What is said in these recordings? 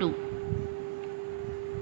2।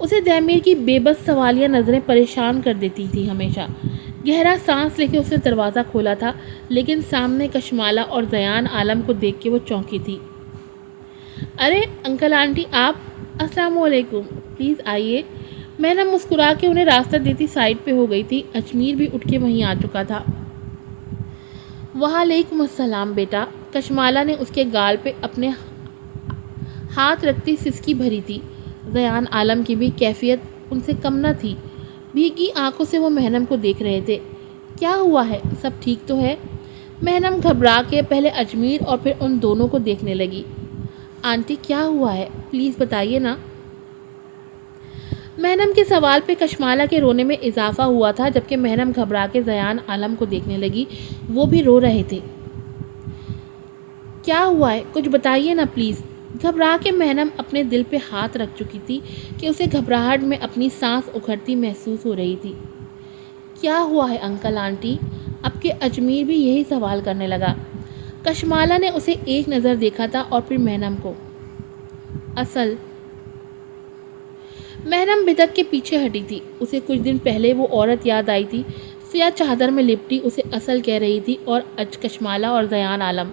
اسے دہمیر کی بے بس سوالیہ نظریں پریشان کر دیتی تھی ہمیشہ۔ گہرا سانس لے کے اس نے دروازہ کھولا تھا، لیکن سامنے کشمالہ اور زیان عالم کو دیکھ کے وہ چونکی تھی۔ ارے انکل آنٹی آپ، السلام علیکم، پلیز آئیے۔ مہنم مسکرا کے انہیں راستہ دیتی سائڈ پہ ہو گئی تھی۔ اجمیر بھی اٹھ کے وہیں آ چکا تھا۔ وعلیکم السلام بیٹا۔ کشمالہ نے اس کے گال پہ اپنے ہاتھ رکھتی سسکی بھری تھی۔ زیان عالم کی بھی کیفیت ان سے کم نہ تھی۔ بھیگی آنکھوں سے وہ مہنم کو دیکھ رہے تھے۔ کیا ہوا ہے؟ سب ٹھیک تو ہے؟ مہنم گھبرا کے پہلے اجمیر اور پھر ان دونوں کو دیکھنے لگی۔ آنٹی کیا ہوا ہے؟ پلیز بتائیے نا۔ مہنم کے سوال پہ کشمالہ کے رونے میں اضافہ ہوا تھا، جبکہ مہنم گھبرا کے زیان عالم کو دیکھنے لگی۔ وہ بھی رو رہے تھے۔ کیا ہوا ہے؟ کچھ بتائیے نا پلیز۔ گھبرا کے مہنم اپنے دل پہ ہاتھ رکھ چکی تھی کہ اسے گھبراہٹ میں اپنی سانس اکھڑتی محسوس ہو رہی تھی۔ کیا ہوا ہے انکل آنٹی؟ اب کے اجمیر بھی یہی سوال کرنے لگا۔ کشمالہ نے اسے ایک نظر دیکھا تھا اور پھر مہنم کو۔ مہنم بدک کے پیچھے ہٹی تھی۔ اسے کچھ دن پہلے وہ عورت یاد آئی تھی، سیاہ چادر میں لپٹی اسے اصل کہہ رہی تھی، اور کشمالہ اور زیان عالم۔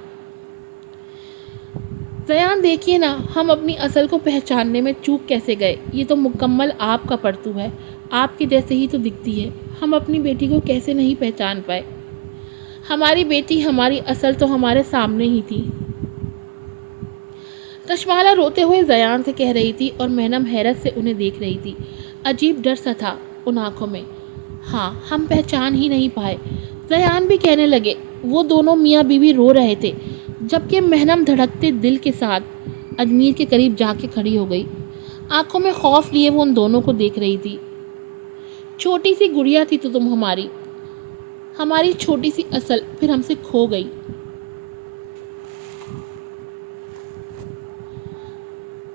زیان دیکھیے نا، ہم اپنی اصل کو پہچاننے میں چوک کیسے گئے؟ یہ تو مکمل آپ کا پرتو ہے، آپ کے جیسے ہی تو دکھتی ہے۔ ہم اپنی بیٹی کو کیسے نہیں پہچان پائے؟ ہماری بیٹی، ہماری اصل تو ہمارے سامنے ہی تھی۔ کشمالہ روتے ہوئے زیان سے کہہ رہی تھی، اور مہنم حیرت سے انہیں دیکھ رہی تھی۔ عجیب ڈر سا تھا ان آنکھوں میں۔ ہاں، ہم پہچان ہی نہیں پائے، زیان بھی کہنے لگے۔ وہ دونوں میاں بیوی رو رہے تھے، جبکہ مہنم دھڑکتے دل کے ساتھ اجمیر کے قریب جا کے کھڑی ہو گئی۔ آنکھوں میں خوف لیے وہ ان دونوں کو دیکھ رہی تھی۔ چھوٹی سی گڑیا تھی تو تم ہماری چھوٹی سی اصل پھر ہم سے کھو گئی۔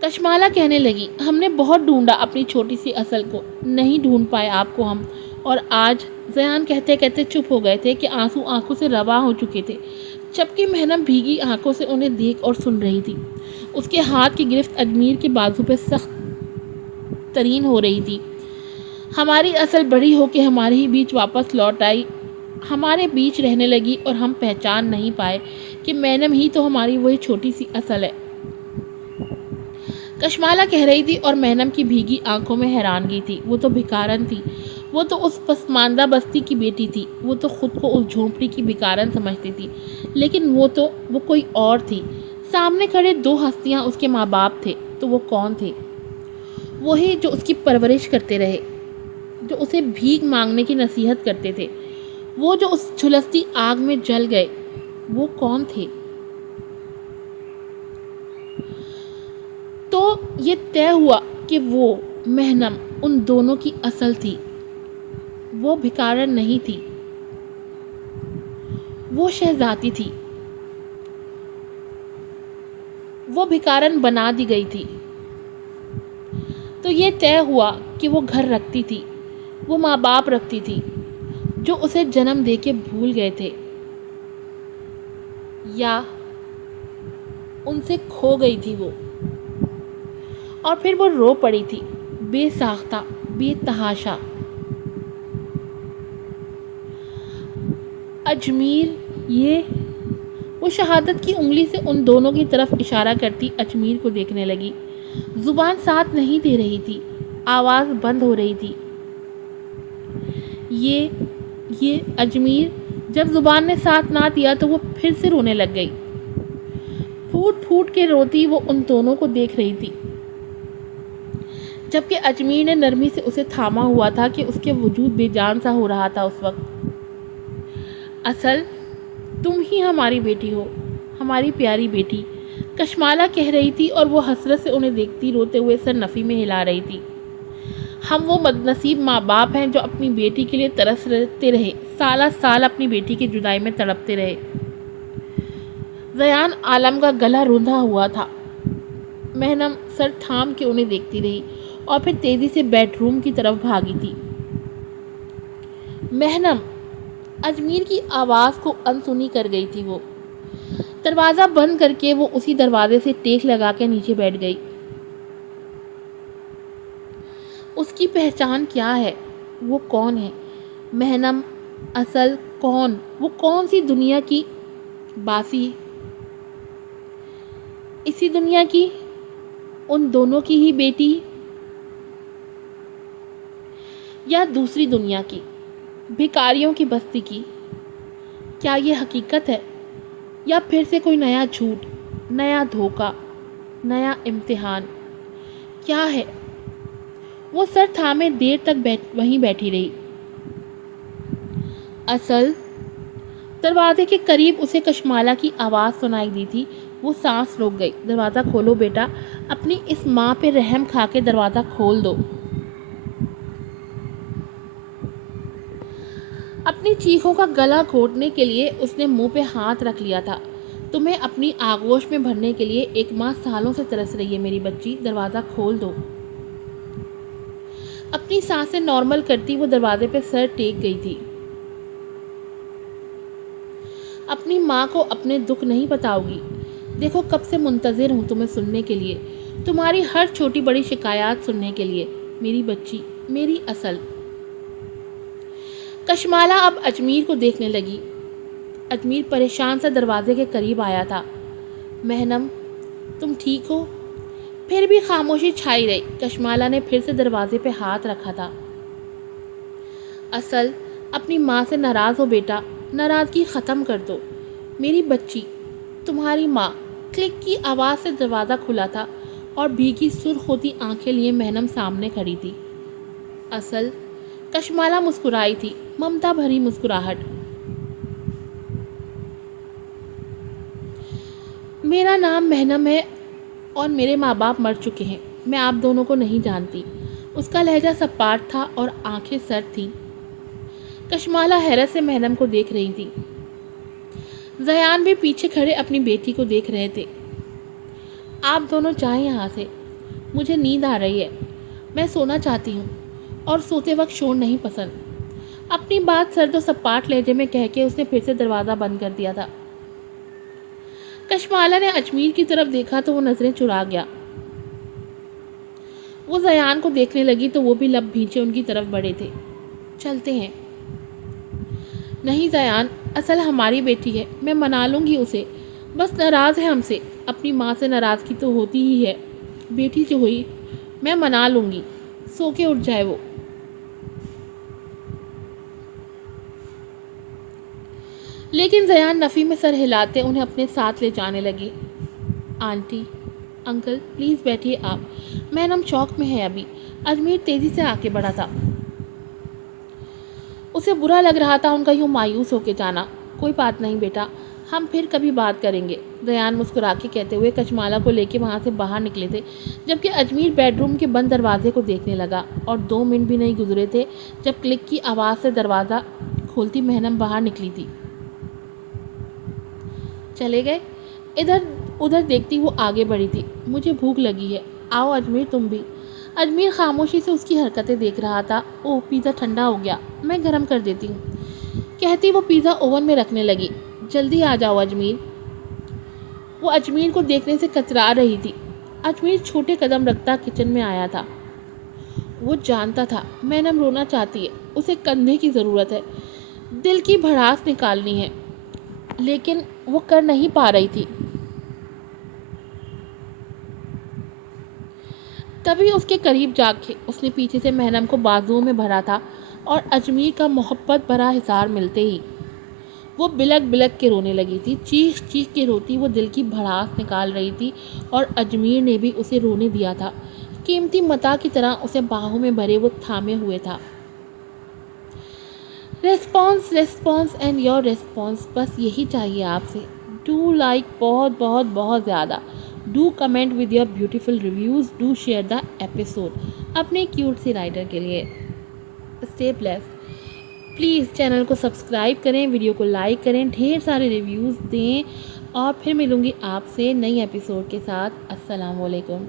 کشمالہ کہنے لگی، ہم نے بہت ڈھونڈا اپنی چھوٹی سی اصل کو، نہیں ڈھونڈ پائے آپ کو ہم، اور آج۔ زیان کہتے کہتے چپ ہو گئے تھے کہ آنسو آنکھوں سے رواں ہو چکے تھے، جبکہ مہنم بھیگی آنکھوں سے انہیں دیکھ اور سن رہی تھی۔ اس کے ہاتھ کی گرفت اجمیر کے بازو پہ سخت ترین ہو رہی تھی۔ ہماری اصل بڑی ہو کے ہمارے ہی بیچ واپس لوٹ آئی، ہمارے بیچ رہنے لگی، اور ہم پہچان نہیں پائے کہ مہنم ہی تو ہماری وہی چھوٹی سی اصل ہے۔ کشمالہ کہہ رہی تھی، اور مہنم کی بھیگی آنکھوں میں حیرانگی تھی۔ وہ تو بھکارن تھی، وہ تو اس پسماندہ بستی کی بیٹی تھی، وہ تو خود کو اس جھونپڑی کی بھکارن سمجھتی تھی، لیکن وہ کوئی اور تھی۔ سامنے کھڑے دو ہستیاں اس کے ماں باپ تھے، تو وہ کون تھے؟ وہی جو اس کی پرورش کرتے رہے، جو اسے بھیک مانگنے کی نصیحت کرتے تھے، وہ جو اس جھلستی آگ میں جل گئے، وہ کون تھے؟ تو یہ طے ہوا کہ وہ مہنم ان دونوں کی اصل تھی، وہ بھکارن نہیں تھی، وہ شہزادی تھی، وہ بھکارن بنا دی گئی تھی۔ تو یہ طے ہوا کہ وہ گھر رکھتی تھی، وہ ماں باپ رکھتی تھی جو اسے جنم دے کے بھول گئے تھے، یا ان سے کھو گئی تھی وہ، اور پھر وہ رو پڑی تھی، بے ساختہ، بے تحاشا۔ اجمیر، وہ شہادت کی انگلی سے ان دونوں کی طرف اشارہ کرتی اجمیر کو دیکھنے لگی۔ زبان ساتھ نہیں دے رہی تھی، آواز بند ہو رہی تھی۔ یہ اجمیر، جب زبان نے ساتھ نہ دیا تو وہ پھر سے رونے لگ گئی۔ پھوٹ پھوٹ کے روتی وہ ان دونوں کو دیکھ رہی تھی، جبکہ اجمیر نے نرمی سے اسے تھاما ہوا تھا کہ اس کے وجود بے جان سا ہو رہا تھا اس وقت۔ اصل تم ہی ہماری بیٹی ہو، ہماری پیاری بیٹی، کشمالہ کہہ رہی تھی، اور وہ حسرت سے انہیں دیکھتی روتے ہوئے سر نفی میں ہلا رہی تھی۔ ہم وہ بدنصیب ماں باپ ہیں جو اپنی بیٹی کے لیے ترستے رہے، سالہ سال اپنی بیٹی کی جدائی میں تڑپتے رہے۔ زیان عالم کا گلا روندا ہوا تھا۔ مہنم سر تھام کے انہیں دیکھتی رہی، اور پھر تیزی سے بیڈ روم کی طرف بھاگی تھی۔ مہنم! اجمیر کی آواز کو انسنی کر گئی تھی وہ۔ دروازہ بند کر کے وہ اسی دروازے سے ٹیک لگا کے نیچے بیٹھ گئی۔ اس کی پہچان کیا ہے؟ وہ کون ہے؟ محنم، اصل کون؟ وہ کون سی دنیا کی باسی؟ اسی دنیا کی، ان دونوں کی ہی بیٹی، یا دوسری دنیا کی، بھکاریوں کی بستی کی؟ کیا یہ حقیقت ہے یا پھر سے کوئی نیا جھوٹ، نیا دھوکہ، نیا امتحان؟ کیا ہے؟ وہ سر تھامے دیر تک وہیں بیٹھی رہی۔ اصل دروازے کے قریب اسے کشمالہ کی آواز سنائی دی تھی۔ وہ سانس روک گئی۔ دروازہ کھولو بیٹا، اپنی اس ماں پہ رحم کھا کے دروازہ کھول دو۔ اپنی چیخوں کا گلا گھونٹنے کے لیے اس نے منہ پہ ہاتھ رکھ لیا تھا۔ تمہیں اپنی آغوش میں بھرنے کے لیے ایک ماں سالوں سے ترس رہی ہے میری بچی، دروازہ کھول دو۔ اپنی سانسیں نارمل کرتی وہ دروازے پہ سر ٹیک گئی تھی۔ اپنی ماں کو اپنے دکھ نہیں بتاؤ گی؟ دیکھو کب سے منتظر ہوں تمہیں سننے کے لیے، تمہاری ہر چھوٹی بڑی شکایات سننے کے لیے، میری بچی، میری اصل۔ کشمالہ اب اجمیر کو دیکھنے لگی۔ اجمیر پریشان سا دروازے کے قریب آیا تھا۔ محنم، تم ٹھیک ہو؟ پھر بھی خاموشی چھائی رہی۔ کشمالہ نے پھر سے دروازے پہ ہاتھ رکھا تھا۔ اصل، اپنی ماں سے ناراض ہو بیٹا، ناراضگی ختم کر دو، میری بچی، تمہاری ماں۔ کلک کی آواز سے دروازہ کھلا تھا اور بھیگی سرخ ہوتی آنکھیں لیے محنم سامنے کھڑی تھی۔ اصل، کشمالہ مسکرائی تھی، ممتا بھری مسکراہٹ۔ میرا نام محنم ہے اور میرے ماں باپ مر چکے ہیں، میں آپ دونوں کو نہیں جانتی۔ اس کا لہجہ سپاٹ تھا اور آنکھیں سرد تھیں۔ کشمالہ حیرت سے محنم کو دیکھ رہی تھی۔ زیان بھی پیچھے کھڑے اپنی بیٹی کو دیکھ رہے تھے۔ آپ دونوں جائیں یہاں سے، مجھے نیند آ رہی ہے، میں سونا چاہتی ہوں اور سوتے وقت شور نہیں پسند۔ اپنی بات سرد و سپاٹ لہجے میں کہہ کے اس نے پھر سے دروازہ بند کر دیا تھا۔ کشمالہ نے اجمیر کی طرف دیکھا تو وہ نظریں چرا گیا۔ وہ زیان کو دیکھنے لگی تو وہ بھی لب بھینچے ان کی طرف بڑھے تھے۔ چلتے ہیں۔ نہیں زیان، اصل ہماری بیٹی ہے، میں منا لوں گی اسے، بس ناراض ہے ہم سے۔ اپنی ماں سے ناراضگی تو ہوتی ہی ہے، بیٹی جو ہوئی میں منا لوں گی، سو کے اٹھ جائے وہ۔ لیکن زیان نفی میں سر ہلاتے انہیں اپنے ساتھ لے جانے لگی۔ آنٹی، انکل پلیز بیٹھیے آپ، محنم شوق میں ہے ابھی۔ اجمیر تیزی سے آگے بڑھا تھا۔ اسے برا لگ رہا تھا ان کا یوں مایوس ہو کے جانا۔ کوئی بات نہیں بیٹا، ہم پھر کبھی بات کریں گے، زیان مسکرا کے کہتے ہوئے کشمالہ کو لے کے وہاں سے باہر نکلے تھے، جبکہ اجمیر بیڈ روم کے بند دروازے کو دیکھنے لگا۔ اور 2 منٹ بھی نہیں گزرے تھے جب کلک کی آواز سے دروازہ کھولتی محنم باہر نکلی تھی۔ چلے گئے؟ ادھر دیکھتی وہ آگے بڑھی تھی۔ مجھے بھوک لگی ہے، آؤ اجمیر تم بھی۔ اجمیر خاموشی سے اس کی حرکتیں دیکھ رہا تھا۔ اوہ پیزا ٹھنڈا ہو گیا، میں گرم کر دیتی ہوں، کہتی وہ پیزا اوون میں رکھنے لگی۔ جلدی آ جاؤ اجمیر۔ وہ اجمیر کو دیکھنے سے کترا رہی تھی۔ اجمیر چھوٹے قدم رکھتا کچن میں آیا تھا۔ وہ جانتا تھا محنم رونا چاہتی ہے، اسے کندھے کی ضرورت ہے، دل کی بھڑاس نکالنی ہے، لیکن وہ کر نہیں پا رہی تھی۔ تبھی اس کے قریب جا کے اس نے پیچھے سے محنم کو بازوؤں میں بھرا تھا اور اجمیر کا محبت بھرا حصار ملتے ہی وہ بلک بلک کے رونے لگی تھی۔ چیخ چیخ کے روتی وہ دل کی بھڑاس نکال رہی تھی اور اجمیر نے بھی اسے رونے دیا تھا۔ قیمتی متاع کی طرح اسے باہوں میں بھرے وہ تھامے ہوئے تھا۔ ریسپانس اینڈ یور ریسپانس، بس یہی چاہیے آپ سے۔ ڈو لائک بہت بہت بہت زیادہ، do comment with your beautiful reviews, do share the episode اپنے کیوٹ سی رائٹر کے لیے۔ Stay blessed. پلیز چینل کو سبسکرائب کریں، ویڈیو کو لائک کریں، ڈھیر سارے ریویوز دیں اور پھر ملوں گی آپ سے نئی ایپیسوڈ کے ساتھ۔ السلام علیکم۔